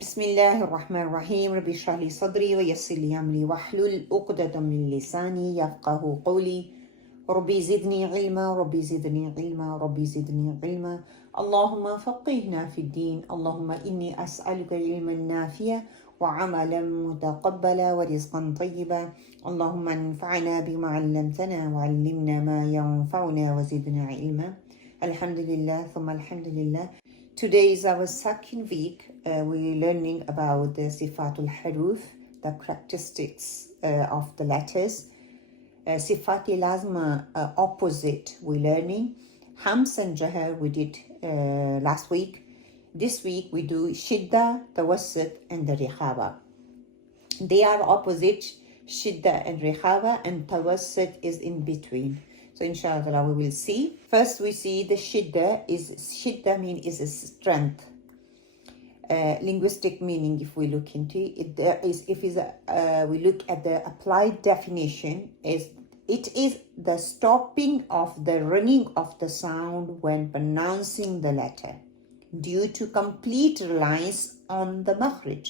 بسم الله الرحمن الرحيم ربي اشرح لي صدري ويسر لي أمري واحلل عقدة من لساني يفقه قولي ربي زدني علما ربي زدني علما ربي زدني علما اللهم فقهنا في الدين اللهم إني أسألك علما نافعا وعملا متقبلا ورزقا طيبا اللهم انفعنا بما علمتنا وعلمنا ما ينفعنا وزدنا علما الحمد لله ثم الحمد لله. Today is our second week. We're learning about the Sifaat Haroof, the characteristics of the letters. Sifaat Lazma opposite we're learning. Hams and Jahar we did last week. This week we do Shiddah, Tawassut and the Rikhawah. They are opposite, Shiddah and Rikhawah, and Tawassut is in between. So inshallah we will see. First we see the Shiddah mean is a strength. Linguistic meaning, if we look into it, we look at the applied definition, it is the stopping of the running of the sound when pronouncing the letter due to complete reliance on the makhrij.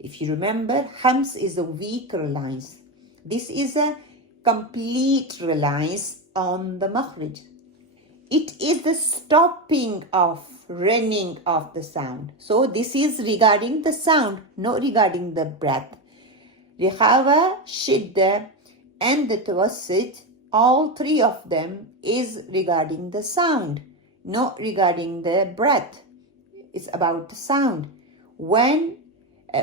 If you remember, hams is a weak reliance. This is a complete reliance on the makhrij. It is the stopping of running of the sound. So this is regarding the sound, not regarding the breath. Rikhawah, Shiddah and the Tawassut, all three of them is regarding the sound, not regarding the breath. It's about the sound. When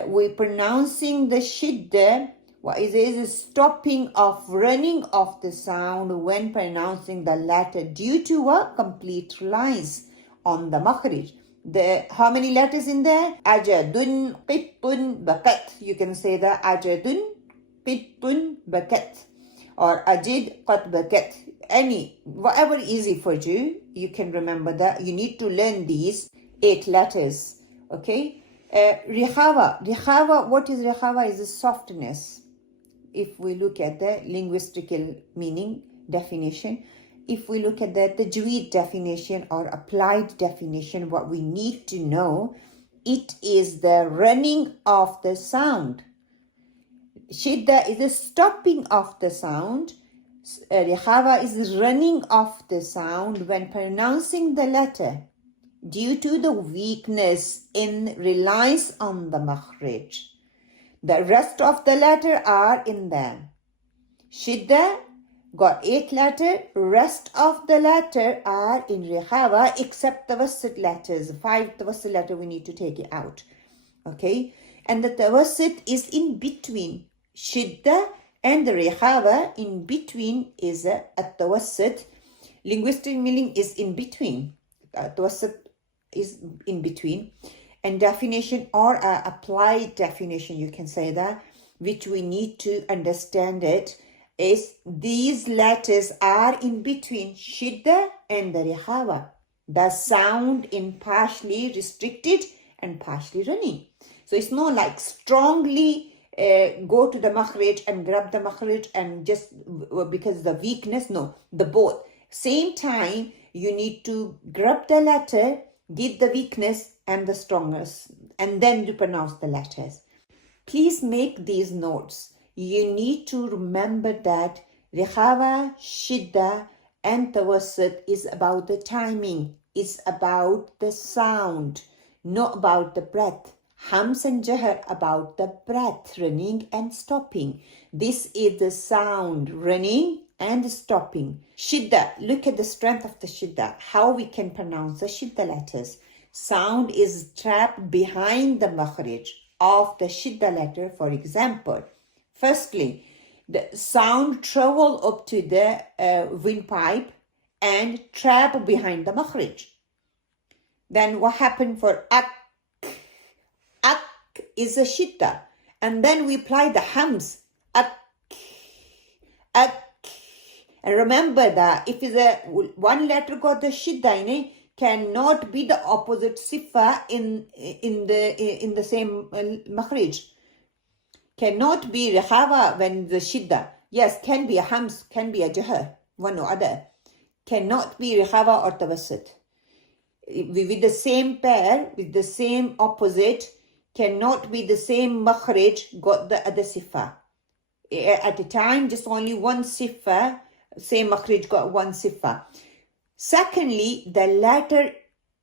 we're pronouncing the Shiddah, what is a stopping of running of the sound when pronouncing the letter due to a complete reliance on the makhrij. How many letters in there? Ajadun, qittun, bakat. You can say the ajadun, qittun, bakat, or ajid, qat, bakat. Whatever easy for you, you can remember that. You need to learn these 8 letters. Okay. Rikhawah. What is Rikhawah? Is a softness. If we look at the linguistical meaning definition, if we look at the tajweed definition or applied definition, what we need to know, it is the running of the sound. Shiddah is the stopping of the sound. Rikhawah is running of the sound when pronouncing the letter due to the weakness in reliance on the makhrij. The rest of the letter are in there. Shiddah got 8 letters. Rest of the letter are in Rikhawah except Tawassut letters. 5 Tawassut letters we need to take it out. Okay. And the Tawassut is in between. Shiddah and the Rikhawah in between is a Tawassut. Linguistic meaning is in between. Tawassut is in between. And definition or applied definition, you can say that, which we need to understand it, is these letters are in between Shiddah and the Rikhawah. The sound in partially restricted and partially running. So it's not like strongly go to the makhrij and grab the makhrij and just because the weakness, no, the both. Same time, you need to grab the letter, give the weakness and the strongness, and then you pronounce the letters. Please make these notes. You need to remember that Rikhawah, Shiddah and Tawassut is about the timing. It's about the sound, not about the breath. Hams and Jahar about the breath, running and stopping. This is the sound, running and stopping. Shiddah, look at the strength of the Shiddah, how we can pronounce the Shiddah letters. Sound is trapped behind the makhrij of the Shiddah letter. For example, firstly, the sound travel up to the windpipe and trap behind the makhrij. Then what happened for ak? Ak is a Shiddah. And then we apply the hams. Ak, ak. And remember that if is a one letter got the Shiddah in it, cannot be the opposite sifa in the same makhrij. Cannot be Rikhawah when the Shiddah. Yes, can be a hams, can be a jahar, one or other. Cannot be Rikhawah or Tawassut. With the same pair, with the same opposite, cannot be the same makhraj got the other sifa. At a time, just only one sifa, same makhraj got one sifa. Secondly, the latter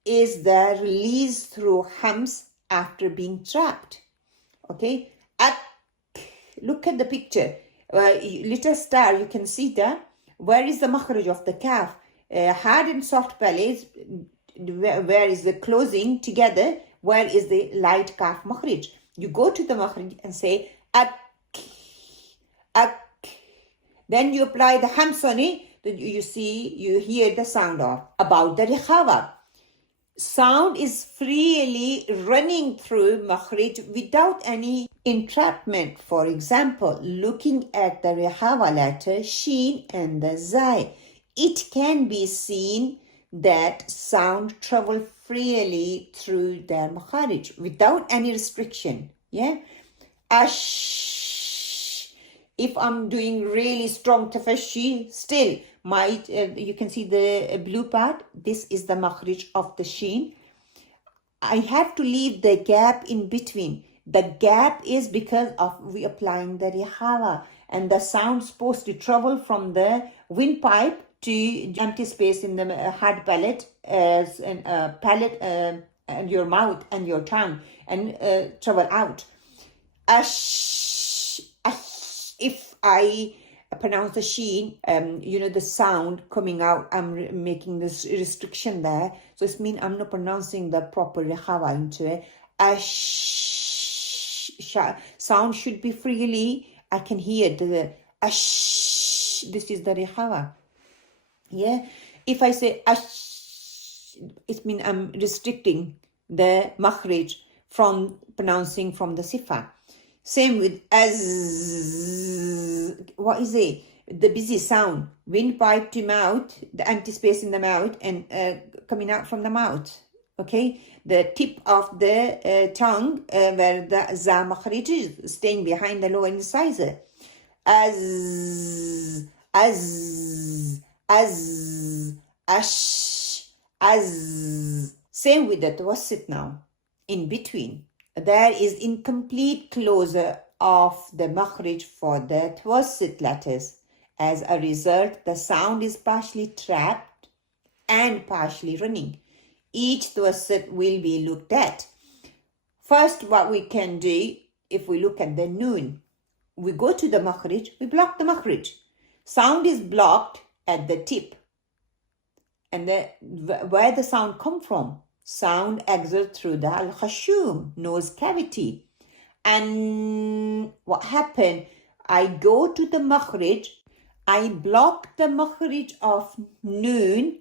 is the release through hams after being trapped. Okay, look at the picture. Little star, you can see that. Where is the makhraj of the calf? Hard and soft palates, where is the closing together? Where is the light calf makhraj? You go to the makhraj and say ak. Then you apply the hams on it. You hear the sound of. About the Rikhawah. Sound is freely running through makhraj without any entrapment. For example, looking at the Rikhawah letter, Sheen and the Zai, it can be seen that sound travel freely through their makhraj without any restriction. Yeah? Ash. If I'm doing really strong tafashi, still you can see the blue part. This is the makhraj of the sheen. I have to leave the gap in between. The gap is because of we applying the Rikhawah, and the sound supposed to travel from the windpipe to empty space in the hard palate, palate and your mouth and your tongue, and travel out. Ash, ash. If I pronounce the sheen, the sound coming out, I'm making this restriction there. So it means I'm not pronouncing the proper Rikhawah into it. Ash, sound should be freely, I can hear the ash. This is the Rikhawah. Yeah. If I say ash, it means I'm restricting the makhraj from pronouncing from the sifa. Same with as. What is it? The busy sound. Windpipe to mouth, the empty space in the mouth, and coming out from the mouth. Okay? The tip of the tongue, where the za makhraj is, staying behind the lower incisor. As, ash, as. Same with the tawassut now. In between. There is incomplete closure of the makhraj for the tawassut letters. As a result, the sound is partially trapped and partially running. Each tawassut will be looked at. First, what we can do, if we look at the noon, we go to the makhraj, we block the makhraj. Sound is blocked at the tip. And where the sound come from? Sound exits through the al-khashum, nose cavity. And what happened? I go to the makhraj, I block the makhraj of noon,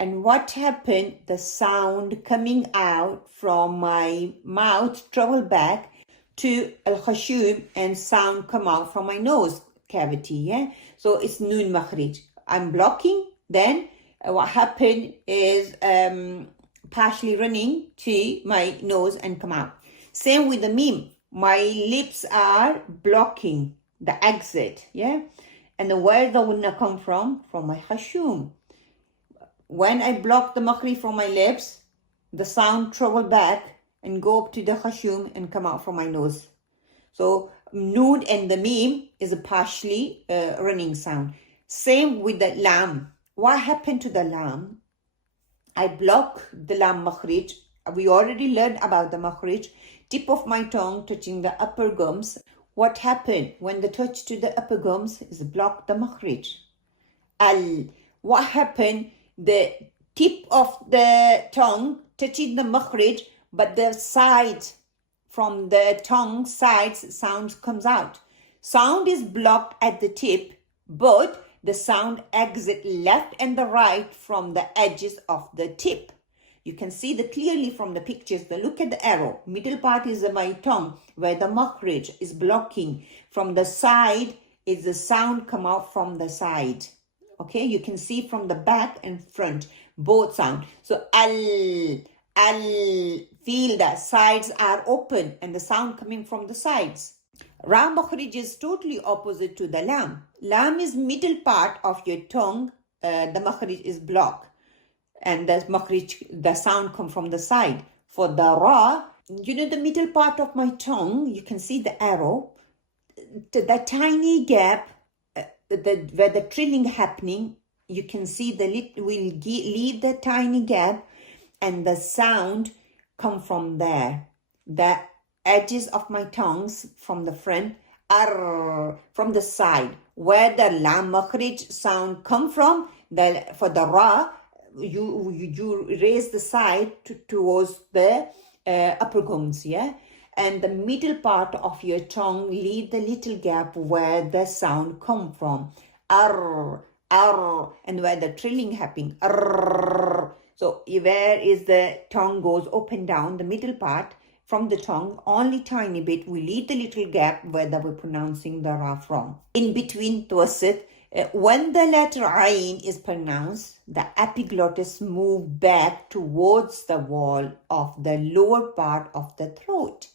and what happened? The sound coming out from my mouth travel back to al-khashum, and sound come out from my nose cavity. Yeah, so it's noon makhraj. I'm blocking. Then what happened is partially running to my nose and come out. Same with the meme. My lips are blocking the exit, yeah? And where the wunna come from? From my khashum. When I block the makhraj from my lips, the sound travel back and go up to the khashum and come out from my nose. So noon and the meme is a partially running sound. Same with the lam. What happened to the lam? I block the lam makhraj. We already learned about the makhraj. Tip of my tongue touching the upper gums. What happened when the touch to the upper gums is block the makhraj? Al. What happened? The tip of the tongue touching the makhraj, but the side from the tongue sides sound comes out. Sound is blocked at the tip, but the sound exit left and the right from the edges of the tip. You can see that clearly from the pictures. Look at the arrow. Middle part is my tongue where the makhraj is blocking. From the side is the sound come out from the side. Okay, you can see from the back and front, both sound. So al, feel the sides are open and the sound coming from the sides. Ra makhraj is totally opposite to the lam. Lam is middle part of your tongue. The makhraj is blocked. And the makhraj, the sound come from the side. For the ra, you know, the middle part of my tongue, you can see the arrow, the tiny gap, where the trilling happening, you can see we'll leave the tiny gap, and the sound come from there. The edges of my tongues from the front are from the side, where the lam makhrij sound come from. For the ra, you raise the side towards the upper gums, yeah, and the middle part of your tongue leave the little gap where the sound come from, and where the trilling happening, so where is the tongue goes up and down, the middle part from the tongue, only tiny bit, we leave the little gap where we're pronouncing the ra from. In between Tawassut, when the letter Ain is pronounced, the epiglottis move back towards the wall of the lower part of the throat.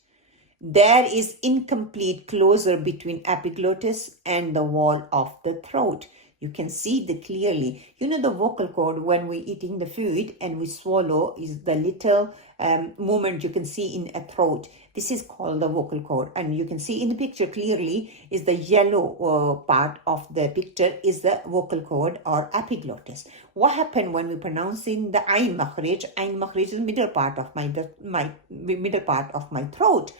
There is incomplete closure between epiglottis and the wall of the throat. You can see the clearly. You know, the vocal cord, when we're eating the food and we swallow, is the little movement you can see in a throat. This is called the vocal cord. And you can see in the picture clearly is the yellow part of the picture is the vocal cord or epiglottis. What happened when we pronouncing the Ain Makhrij? Ain Makhrij is the middle part of my middle part of my throat.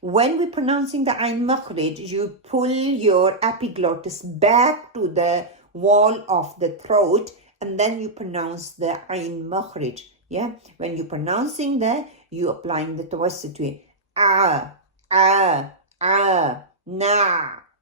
When we're pronouncing the Ain Makhrij, you pull your epiglottis back to the wall of the throat, and then you pronounce the Ain Makhrij. Yeah, when you're pronouncing that, you applying the tawassut to it.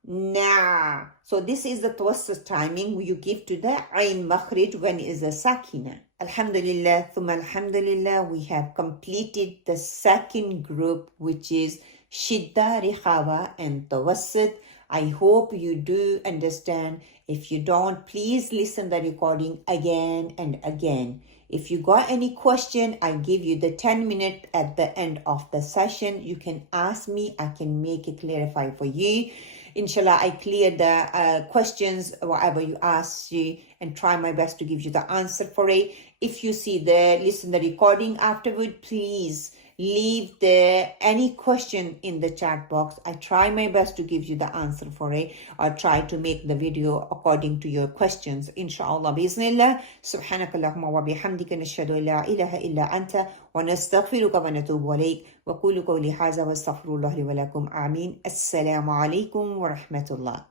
Na. So this is the tawassut timing you give to the Ain Makhrij when it is a sakina. Alhamdulillah, thumma alhamdulillah, we have completed the second group, which is Shiddah, Rikhawah, and Tawassut. I hope you do understand. If you don't, please listen the recording again and again. If you got any question, I give you the 10 minutes at the end of the session. You can ask me. I can make it clarify for you. Inshallah, I clear the questions, whatever you ask you, and try my best to give you the answer for it. If you listen the recording afterward, please leave any question in the chat box. I try my best to give you the answer for it, or try to make the video according to your questions. Inshallah, biiznillah. Subhanakallahumma wa bihamdika nashhadu an la ilaha illa anta wa nastaghfiruka wa natubu ilayk wa qulu qawli hadha wa astaghfirullah li wa lakum. Ameen. Assalamu alaikum wa rahmatullah.